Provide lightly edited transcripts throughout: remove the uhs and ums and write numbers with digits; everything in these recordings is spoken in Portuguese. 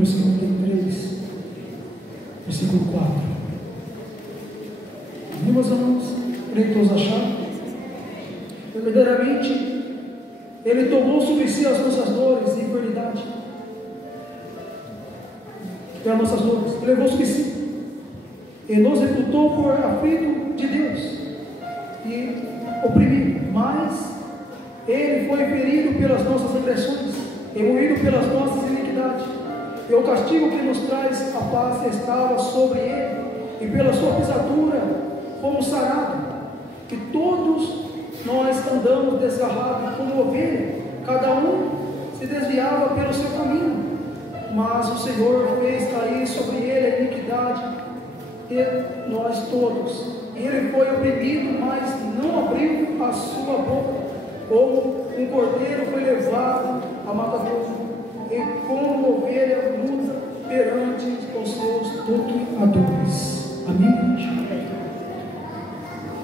número 53, versículo 4. Meus irmãos, creio todos acharam? Verdadeiramente, Ele tomou sobre si as nossas dores e enfermidade. Pelas nossas dores, Ele levou sobre si. E nos reputou por aflito de Deus e oprimido, mas Ele foi ferido pelas nossas agressões e moído pelas nossas iniquidades. E o castigo que nos traz a paz estava sobre Ele, e pela sua pisadura fomos sarados. Que todos nós andamos desgarrados como ovelha, cada um se desviava pelo seu caminho, mas o Senhor fez cair sobre Ele a iniquidade de nós todos. E Ele foi oprimido, mas não abriu a sua boca. Como um cordeiro foi levado a matadouro, e como ovelha muda perante os seus tosquiadores. Amém?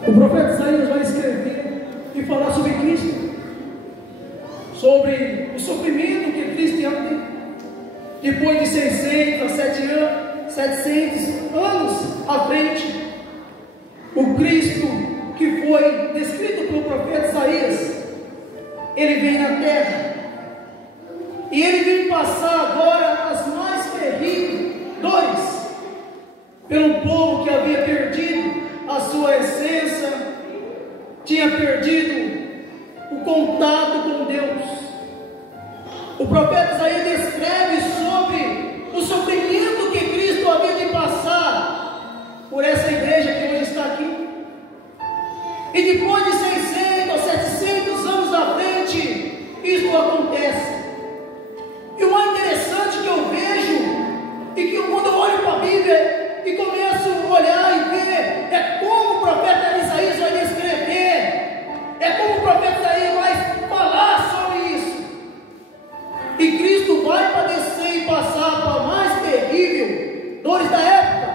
O profeta Isaías vai escrever e falar sobre Cristo, sobre o sofrimento que Cristo ia ter, depois de 600 a 700 anos à frente. O Cristo que foi descrito pelo profeta Isaías, Ele vem na terra, e Ele vem passar agora as mais terríveis dores pelo povo que havia perdido a sua essência, tinha perdido o contato com Deus. O profeta Isaías descreve sobre o sofrimento que Cristo havia de passar por essa igreja que hoje está aqui. E depois de 600 ou 700 anos à frente, isto acontece. E o mais interessante que eu vejo, e que quando eu olho para a Bíblia e começo a olhar e ver, é como o profeta Isaías vai descrever, é como o profeta Isaías vai falar sobre isso. E Cristo vai padecer e passar para a mais terrível dores da época,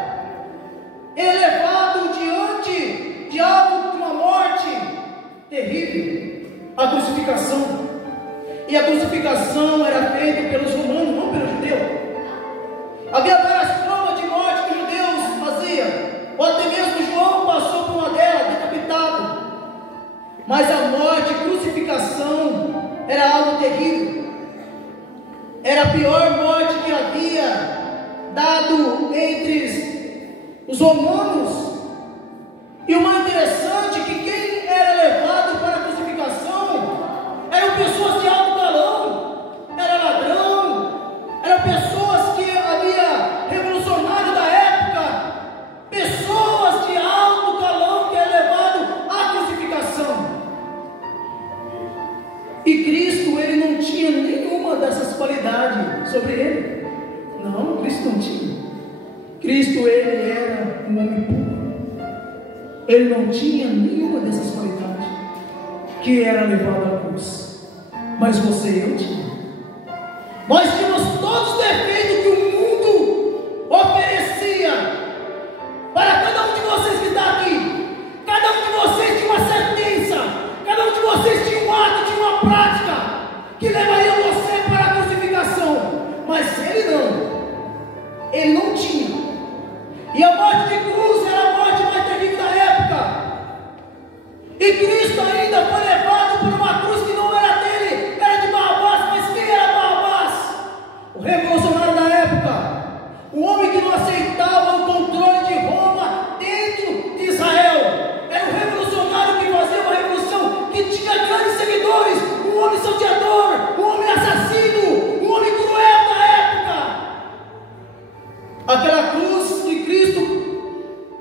elevado diante de algo, de uma morte terrível, a crucificação. E a crucificação era feita pelos romanos, não pelos judeus. Havia várias formas de morte que os judeus faziam, ou até mesmo João passou por uma delas, decapitado. Mas a morte, crucificação, era algo terrível. Era a pior morte que havia dado entre os romanos. E o mais interessante é que quem era levado para a crucificação eram pessoas de alto calão, era ladrão, eram pessoas que havia revolucionário da época, pessoas de alto calão que era levado à crucificação. E Cristo, Ele não tinha nenhuma dessas qualidades sobre Ele. Não, Cristo não tinha. Cristo, Ele era um homem puro. Ele não tinha nenhuma dessas qualidades que era levado à cruz. Mas você e eu tinha. Nós tínhamos todos os defeitos que o mundo oferecia para cada um de vocês que está aqui. Cada um de vocês tinha uma sentença, cada um de vocês tinha um ato, tinha uma prática que levaria você para a crucificação. Mas Ele não. Ele não tinha. E a morte de cruz era a morte mais terrível da época. E Cristo ainda foi levado por uma cruz que não era dele, era de Barrabás. Mas quem era Barrabás? O revolucionário da época, o homem que não aceitava o controle de Roma dentro de Israel. Era um revolucionário que fazia uma revolução, que tinha grandes seguidores, um homem salteador, um homem assassino, um homem cruel da época. Aquela cruz que Cristo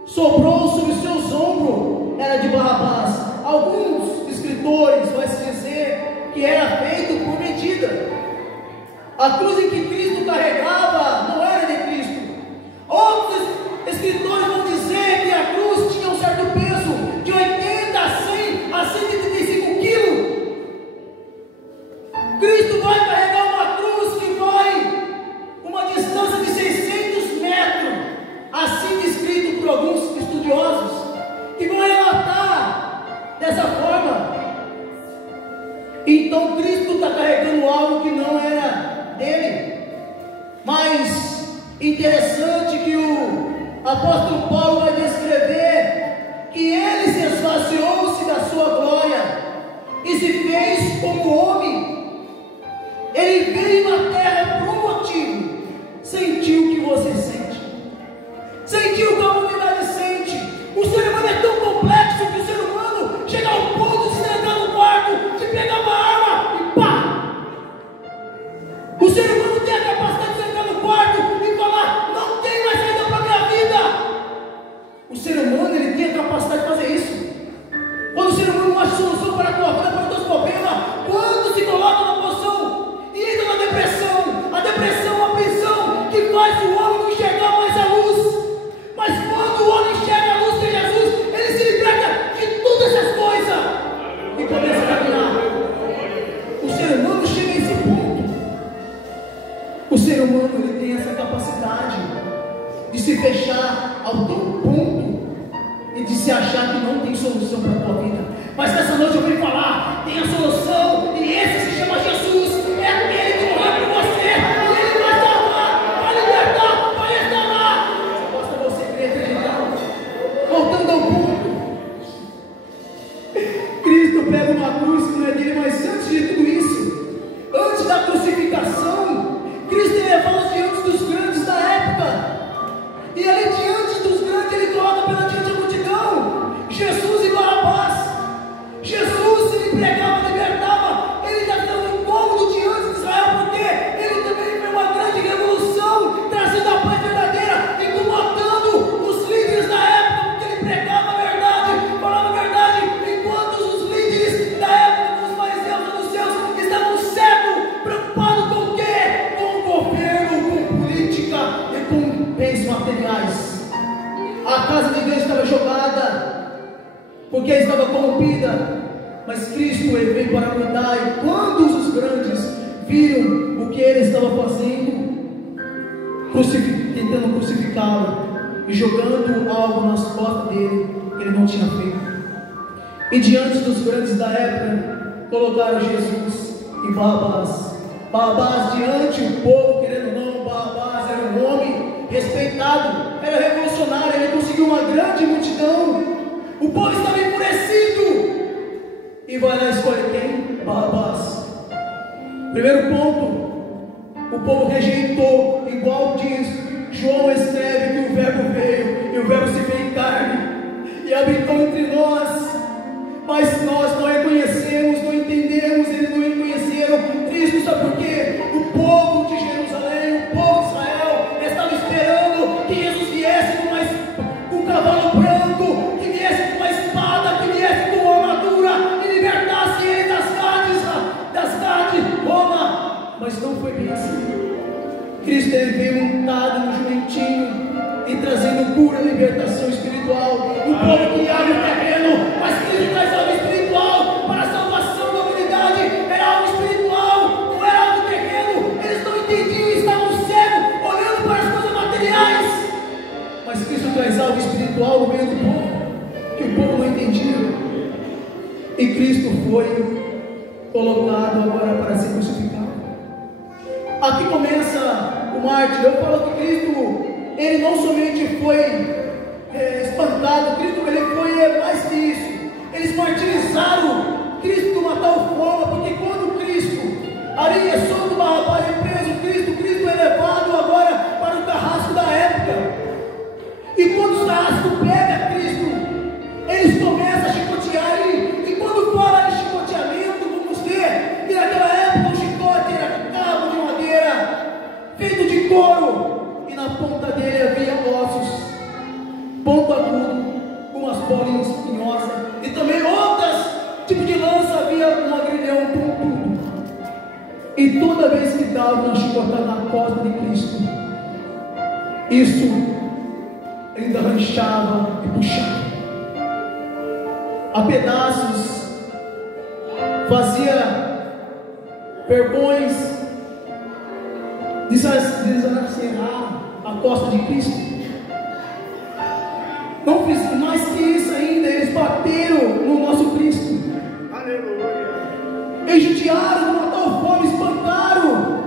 sobrou sobre os seus ombros era de Barrabás. Alguns escritores vão se dizer que era feito por medida. A cruz em que Cristo carregava não era de Cristo. Outros escritores vão dizer que a cruz tinha um certo peso, de 80 a 100 a 135 quilos. Cristo vai carregar uma cruz que vai uma distância de 600 metros, assim descrito por alguns estudiosos, que vão relatar dessa forma. Então Cristo está carregando algo que não era dele, mas que o apóstolo Paulo vai descrever que ele se esvaziou-se da sua glória e se fez como homem. Ele veio na terra por um motivo: sentiu o que você sente, sentiu o que a humanidade sente. O ser humano é tão complexo que o ser humano chega ao ponto de se entrar no quarto, de pegar uma arma e pá! O ser humano tem a capacidade de entrar no quarto e falar: não tem mais saída para a minha vida. O ser humano, ele tem a capacidade de fazer isso. Quando o ser humano não acha solução para a tua vida, para os teus problemas, quando se coloca na posição e entra na depressão. A depressão é uma prisão que faz o homem não enxergar mais a luz. Mas quando o homem enxerga a luz de Jesus, ele se liberta de todas essas coisas e começa a caminhar. O ser humano chega a esse ponto. O ser humano, ele tem essa capacidade de se fechar ao teu ponto e de se achar que não tem solução para a tua vida. Mas nessa noite eu venho falar: tem a solução, e esse se chama Jesus. É aquele que morreu por você, e ele vai salvar, vai libertar, vai restaurar. Basta você crer, acreditar. Voltando ao ponto, Cristo pega uma cruz que não é dele, mas antes de tudo isso, antes da crucificação, Cristo é levado diante dos grandes da época. E ali diante dos grandes, ele coloca perante a multidão Jesus e Barrabás. Jesus, ele pregava, libertava, ele já deu um incômodo diante de Israel, porque ele também fez uma grande revolução, trazendo a paz verdadeira, incomodando os líderes da época, porque ele pregava a verdade, falava a verdade, enquanto os líderes da época, os fariseus e os seus, estavam cegos, preocupados com o quê? Com o governo, com política e com bens materiais. A casa de Deus estava jogada, porque estava corrompida, mas Cristo, ele veio para cuidar. E quando os grandes viram o que ele estava fazendo, tentando crucificá-lo e jogando algo nas costas dele que ele não tinha feito, e diante dos grandes da época colocaram Jesus e Barrabás. Barrabás diante o povo, querendo ou não, Barrabás era um homem respeitado, era revolucionário, ele conseguiu uma grande multidão. O povo estava enfurecido e vai lá e escolhe quem? Barrabás. Primeiro ponto, o povo rejeitou, igual diz João, escreve que o verbo veio e o verbo se fez carne e habitou entre nós, mas nós não reconhecemos, não entendemos, eles não reconheceram Cristo. Sabe por quê? O povo de Jerusalém, o povo de Israel estava esperando que Jesus viesse com um cavalo branco, que viesse com uma espada, que viesse com uma armadura e libertasse ele das grades de Roma. Mas não foi bem assim. Cristo, ele veio montado no jumentinho e trazendo pura libertação espiritual. O povo queria algo terreno, mas Cristo traz algo espiritual para a salvação da humanidade. Era algo espiritual, não era algo terreno. Eles não entendiam, estavam cegos, olhando para as coisas materiais. Mas Cristo traz algo espiritual no meio do povo, que o povo não entendia. E Cristo foi colocado agora para ser crucificado. Aqui começa o mártir. Eu falo que Cristo, ele não somente foi espantado, Cristo, ele foi mais que isso. Eles martirizaram Cristo de uma tal forma, porque quando Cristo ali é solto, Barrabás é preso, Cristo é levado agora para o carrasco da época. E quando o carrasco pega Cristo, eles começam a chicotear ele. E quando fala de chicoteamento, vamos ver que naquela época o chicote era cabo de madeira, feito de couro, e na ponta dele havia ossos, ponto agudo, com umas bolinhas espinhosas, e também outras tipos de lança, havia um agrilhão pontudo. E toda vez que dava uma chicotada na costa de Cristo, isso ainda ranchava e puxava a pedaços, fazia vergões, desacerar a costa de Cristo. Não fiz mais que isso ainda, eles bateram no nosso Cristo. Aleluia. Eles judiaram de uma tal forma, espantaram.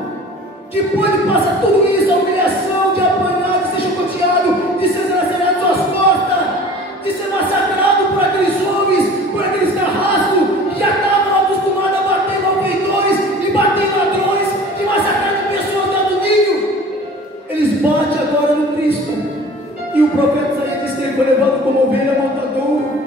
Depois de passar tudo isso, a humilhação de apanhar, de ser chicoteado, o profeta Isaías disse que ele foi levado como ovelha ao matadouro.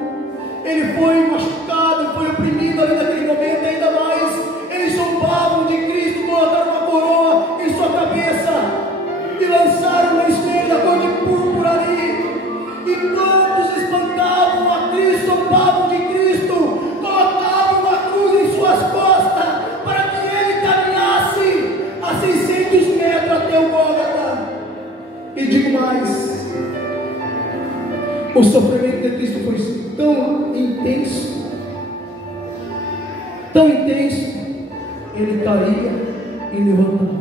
Ele foi machucado, foi oprimido ali naquele momento, ainda mais. Eles zombavam de Cristo, colocaram uma coroa em sua cabeça e lançaram uma espelho da cor de púrpura ali. E quantos espantavam a Cristo, zombavam de Cristo, colocavam uma cruz em suas costas para que ele caminhasse a 600 metros até o Gólgota. E digo mais, o sofrimento de Cristo foi tão intenso, ele caía e levantava,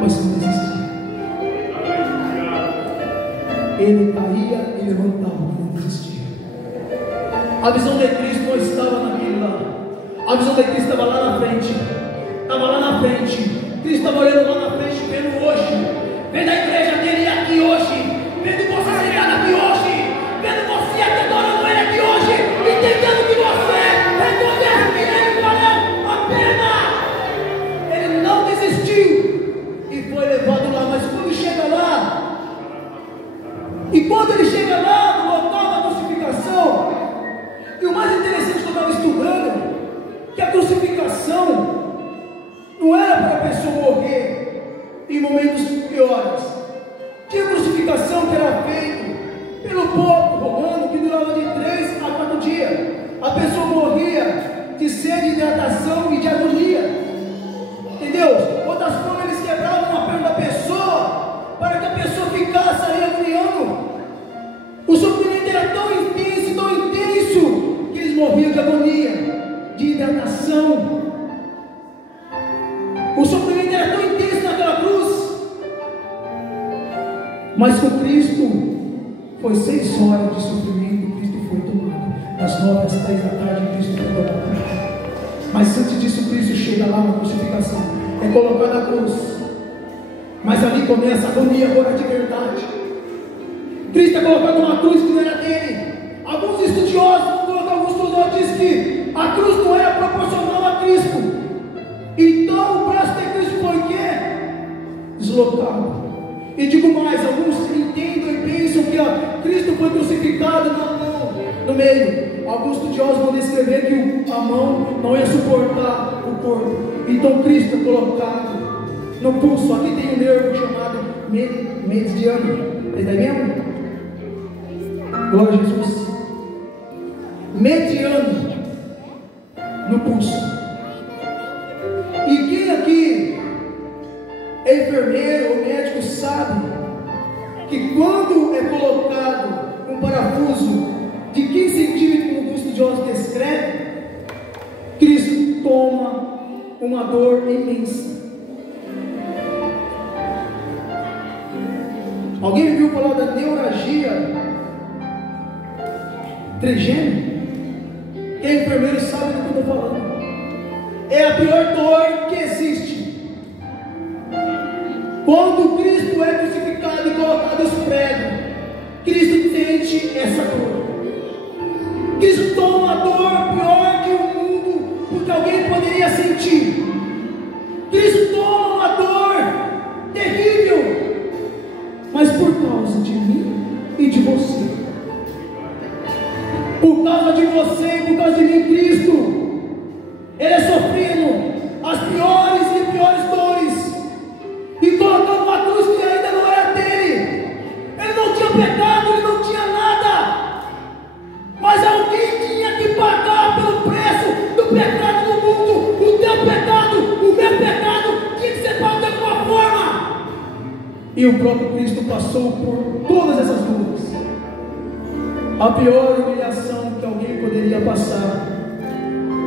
mas não desistia. Ele caía e levantava, não desistia. A visão de Cristo não estava naquele lado, a visão de Cristo estava lá na frente, Cristo estava olhando lá na frente, vendo hoje, vendo a igreja dele aqui hoje, vendo você ligado aqui hoje, vendo você aqui adorando ele aqui hoje, entendendo que você reconhece que ele valeu a pena. Ele não desistiu e foi levado lá, mas quando chega lá, no local da crucificação, e o mais interessante que eu estava estudando, que a crucificação não era para a pessoa morrer em momentos piores. Tinha crucificação que era feita pelo povo romano, que durava de 3 a 4 dias. A pessoa morria de sede, hidratação e de agonia. Entendeu? Outras formas, eles quebravam a perna da pessoa para que a pessoa ficasse ali agoniando. O sofrimento era tão intenso, que eles morriam de agonia, de hidratação. O sofrimento era tão intenso naquela cruz. Mas com Cristo foi 6 horas de sofrimento. Cristo foi tomado. Das 9 às 3 da tarde, Cristo foi tomado. Mas antes disso, Cristo chega lá na crucificação, é colocado na cruz. Mas ali começa a agonia agora de verdade. Cristo é colocado numa cruz que não era dele. Alguns estudiosos dizem que a cruz não era proporcional a Cristo. Então o braço de Cristo foi o quê? Deslocado. E digo mais, alguns entendem e pensam que Cristo foi crucificado na mão, no meio. Alguns estudiosos vão descrever que a mão não ia suportar o corpo. Então Cristo é colocado no pulso. Aqui tem um nervo chamado mediano. Está vendo? Glória a Jesus. Mediano no pulso. E quem aqui é enfermeiro ou médico sabe que quando é colocado um parafuso de 15 centímetros, como o estudioso descreve, Cristo toma uma dor imensa. Alguém viu falar da neuralgia trigêmea? Quem é enfermeiro sabe do que eu estou falando. É a pior dor que existe. Quando Cristo é crucificado e colocado os pregos, Cristo sente essa dor. Cristo toma uma dor pior que o mundo, porque alguém poderia sentir. Cristo toma uma dor terrível, mas por causa de mim e de você. Por causa de você e por causa de mim, Cristo, Ele é sofrendo as piores e piores dores, e colocando uma cruz que ainda não era dele. Ele não tinha pecado, ele não tinha nada, mas alguém tinha que pagar pelo preço do pecado do mundo. O teu pecado, o meu pecado, tinha que ser pago de alguma forma. E o próprio Cristo passou por todas essas dores. A pior humilhação que alguém poderia passar,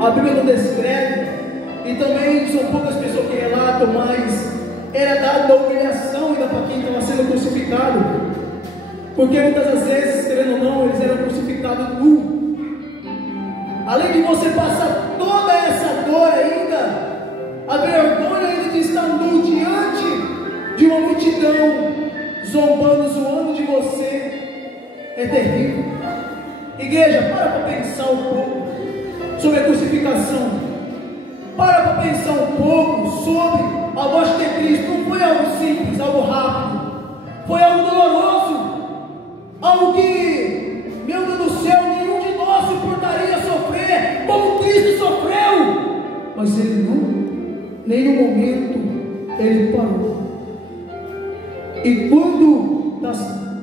a Bíblia não descreve, e também são poucas pessoas que relatam, mas era dada a humilhação ainda para quem estava sendo crucificado, porque muitas das vezes, querendo ou não, eles eram crucificados nu. Além de você passar toda essa dor ainda, a vergonha ainda de estar nu diante de uma multidão zombando, zoando de você, é terrível. Igreja, para pensar um pouco sobre a crucificação. Para pensar um pouco sobre a morte de Cristo. Não foi algo simples, algo rápido. Foi algo doloroso. algo que, meu Deus do céu, nenhum de nós suportaria sofrer como Cristo sofreu, mas Ele não, nenhum momento Ele parou. E quando das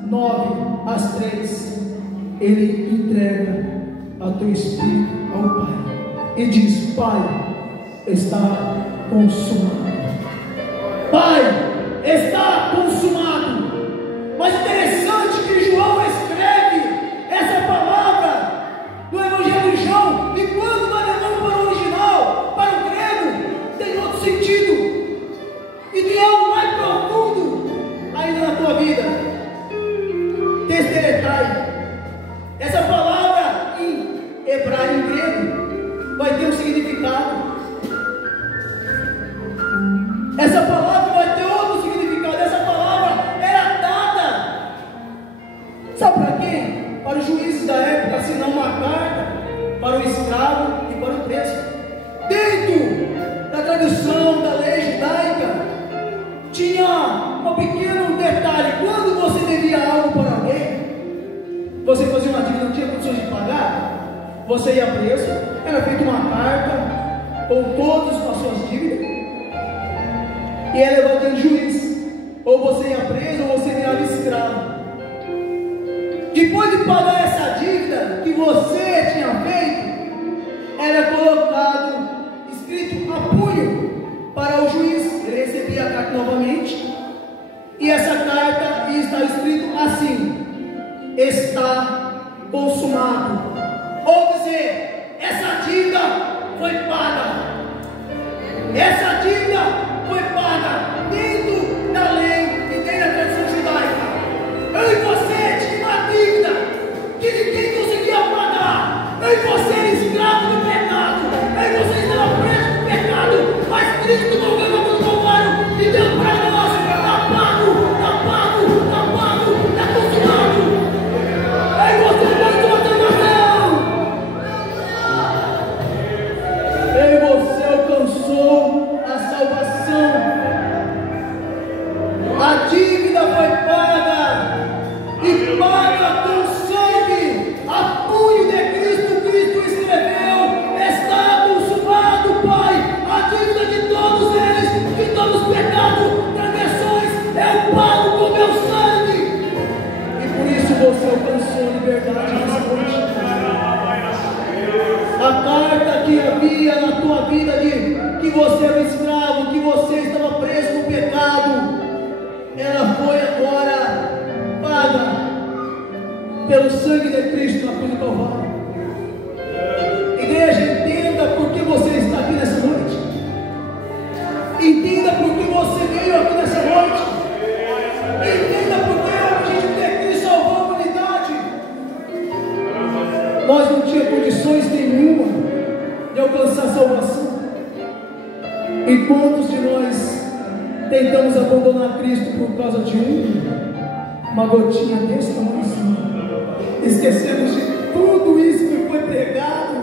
9 às 3, Ele entrega a teu espírito ao Pai e diz: Pai, está consumado. Pai, está consumado. Mas interessante que João escreve essa palavra no Evangelho de João, e quando nós levamos para o original, para o grego, tem outro sentido, e tem algo mais profundo ainda na tua vida. Testeretai. Essa palavra em hebraico, em grego, vai ter um significado. Essa palavra vai ter outro significado. Essa palavra era dada, sabe para quem? Para os juízes da época, assinar uma carta para o escravo e para o preso. Dentro da tradição da lei judaica, tinha um pequeno detalhe: quando você devia algo para alguém, você fazia uma dívida, não tinha condições de pagar, você ia preso, era feita uma carta com todas as suas dívidas, e é levado em juiz. Ou você ia preso, ou você virava escravo. Depois de pagar essa dívida que você tinha feito, era colocado, escrito a punho para o juiz. Ele recebia a carta novamente, e essa carta está escrito assim: está consumado. Ou dizer, essa dívida foi paga. Essa dívida foi paga dentro da lei e dentro da tradição judaica. Eu e você tinha uma dívida que ninguém conseguia pagar. Eu e você era escravo do pecado. Eu e você estava preso do pecado. Mas Cristo morreu na cruz do Calvário e deu para nós. Está pago, está pago, está pago, está consumado. Eu e você foi sua salvação. Eu e você alcançou a salvação. A dívida foi paga, e paga com sangue, a punho de Cristo. Cristo escreveu: está consumado, Pai. A dívida de todos eles, de todos os pecados, transgressões, eu pago com meu sangue. E por isso você alcançou liberdade nessa noite. A carta que havia na tua vida de que você era escravo, que você estava preso no pecado, ela foi agora paga pelo sangue de Cristo na cruz do Calvário. Igreja, entenda por que você está aqui nessa noite. Entenda por que você veio aqui nessa noite. Entenda por que o objetivo de Cristo salvou a humanidade. Nós não tínhamos condições nenhuma de alcançar a salvação. E quantos de nós tentamos abandonar Cristo por causa de uma gotinha desse tamanho assim? Esquecemos de tudo isso que foi pregado,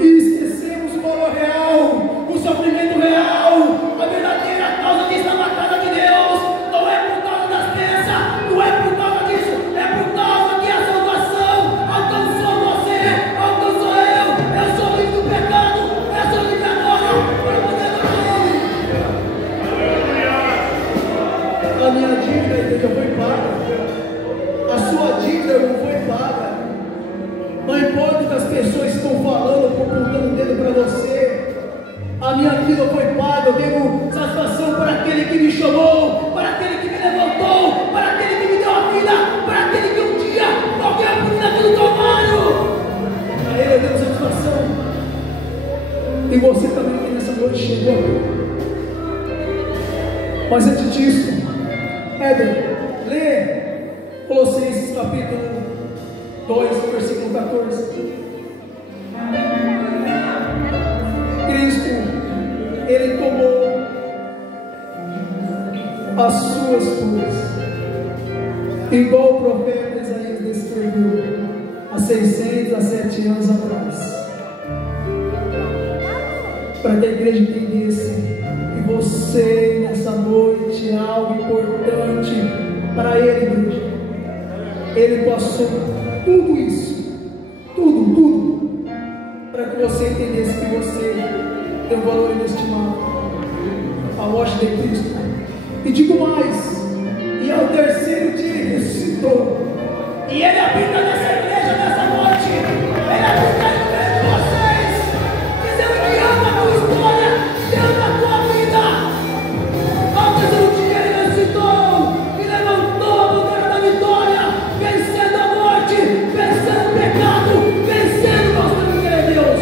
e esquecemos o valor real, o sofrimento real, a verdadeira causa que está na casa de Deus. Não é por causa das bênçãos, não é por causa disso, é por causa que a salvação alcançou você, alcançou eu sou livre do pecado, eu sou livre agora, para poder dar. A minha dívida, igreja, foi paga. A sua dívida não foi paga. Não importa o que as pessoas estão falando, apontando o dedo para você. A minha vida foi paga. Eu devo satisfação para aquele que me chamou, para aquele que me levantou, para aquele que me deu a vida, para aquele que um dia qualquer na cruz do Calvário. A ele eu devo satisfação. E você também que nessa noite chegou aqui. Mas antes disso, Éder, lê Colossenses capítulo 2, versículo 14. Cristo, Ele tomou as suas dores, igual o profeta Isaías descreveu há 600 a 7 anos atrás, para que a igreja entendesse que você nessa noite é algo importante para Ele, igreja. Ele passou tudo isso, tudo, para que você entendesse que você tem um valor inestimável, a morte de Cristo. E digo mais, e ao terceiro dia ele ressuscitou, e ele habita nessa igreja nessa noite, ele habita no meio de vocês, dizendo que ama a tua história, que ama a tua vida. Ao terceiro dia ele ressuscitou e levantou a bandeira da vitória, vencendo a morte, vencendo o pecado, vencendo, mostrando que ele é Deus.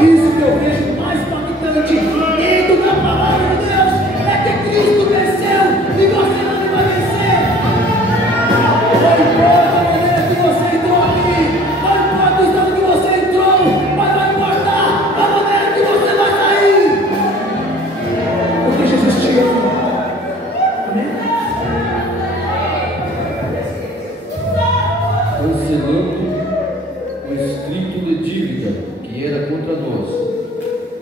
Isso que eu vejo mais impactante dentro da palavra de Deus é que Cristo venceu e você não vai vencer. Não importa a maneira que você entrou aqui, não importa o estado que você entrou, mas vai importar a maneira que você vai sair, porque Jesus te ama. Amém? Cancelando o escrito de dívida que era contra nós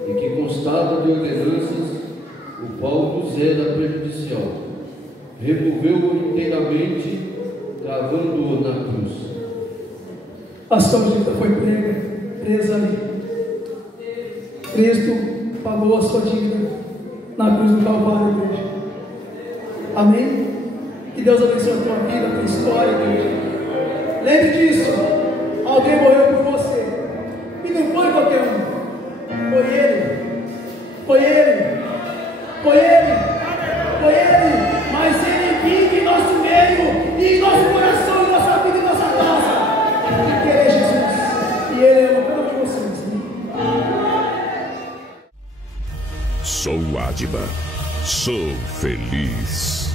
e que constava de ordenanças, o qual nos era prejudicial, removeu-o inteiramente, cravando-o na cruz. A sua dívida foi presa ali. Cristo pagou a sua dívida na cruz do Calvário, igreja. Amém? Que Deus abençoe a tua vida, a tua história, igreja. Lembre disso. Alguém morreu por você. E não foi qualquer um. Foi Ele. Foi Ele. Foi Ele. Foi Ele. Mas Ele vive em nosso meio, e em nosso coração, em nossa vida, em nossa casa. Porque Ele é Jesus. E Ele ama cada um de vocês. Sou Adiba. Sou feliz.